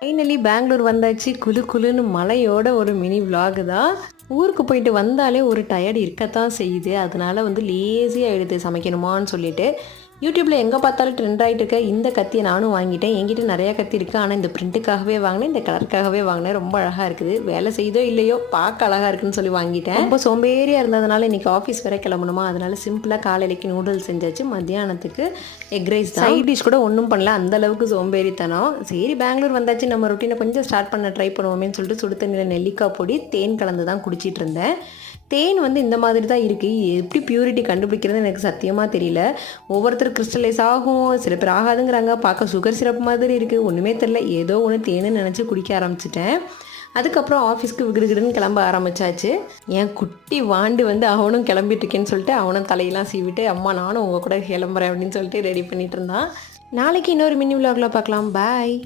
Finally Bangalore வந்தாச்சு. குளு குளுன்னு மழையோட ஒரு மினி விலாக் தான். ஊருக்கு போயிட்டு வந்தாலே ஒரு டயர்டு இருக்கத்தான் செய்யுது. அதனால வந்து லேசியாக ஆகிடுது சமைக்கணுமான்னு சொல்லிட்டு. யூடியூப்பில் எங்கே பார்த்தாலும் ட்ரெண்ட் ஆகிட்டு இருக்க இந்த கத்தியை நானும் வாங்கிட்டேன். என்கிட்ட நிறையா கத்தி இருக்குது. ஆனால் இந்த பிரிண்ட்டுக்காகவே வாங்கினேன், இந்த கலருக்காகவே வாங்கினேன். ரொம்ப அழகாக இருக்குது. வேலை செய்தோ இல்லையோ பார்க்க அழகாக இருக்குதுன்னு சொல்லி வாங்கிட்டேன். ரொம்ப சோம்பேறியாக இருந்ததுனால இன்றைக்கி ஆஃபீஸ் வேற கிளம்பணுமா, அதனால சிம்பிளாக காலையிலைக்கு நூடுல்ஸ் செஞ்சாச்சு. மத்தியானத்துக்கு எக் ரைஸ் தான். சைட் டிஷ் கூட ஒன்றும் பண்ணல, அந்தளவுக்கு சோம்பேறித்தனம். சரி பெங்களூர் வந்தாச்சு, நம்ம ரொட்டீனை கொஞ்சம் ஸ்டார்ட் பண்ண ட்ரை பண்ணுவோமேன்னு சொல்லிட்டு சுடு தண்ணியில் நெல்லிக்காய் பொடி தேன் கலந்து தான் குடிச்சிட்டு இருந்தேன். தேன் வந்து இந்த மாதிரி தான் இருக்குது. எப்படி பியூரிட்டி கண்டுபிடிக்கிறது எனக்கு சத்தியமாக தெரியல. ஒவ்வொருத்தர் கிறிஸ்டலைஸ் ஆகும், சில பேர் ஆகாதுங்கிறாங்க. பார்க்க சுகர் சிரப் மாதிரி இருக்குது, ஒன்றுமே தெரில. ஏதோ ஒன்று தேன்னு நினச்சி குடிக்க ஆரம்பிச்சிட்டேன். அதுக்கப்புறம் ஆஃபீஸ்க்கு விடுகிடுன்னு கிளம்ப ஆரம்பித்தாச்சு. என் குட்டி வாண்டு வந்து அவனும் கிளம்பிட்டுருக்கேன்னு சொல்லிட்டு அவனும் தலையெல்லாம் சீவிட்டு, அம்மா நானும் உங்கள் கூட கிளம்புறேன் அப்படின்னு சொல்லிட்டு ரெடி பண்ணிகிட்டு இருந்தான். நாளைக்கு இன்னொரு மினி விலாகில் பார்க்கலாம். பாய்.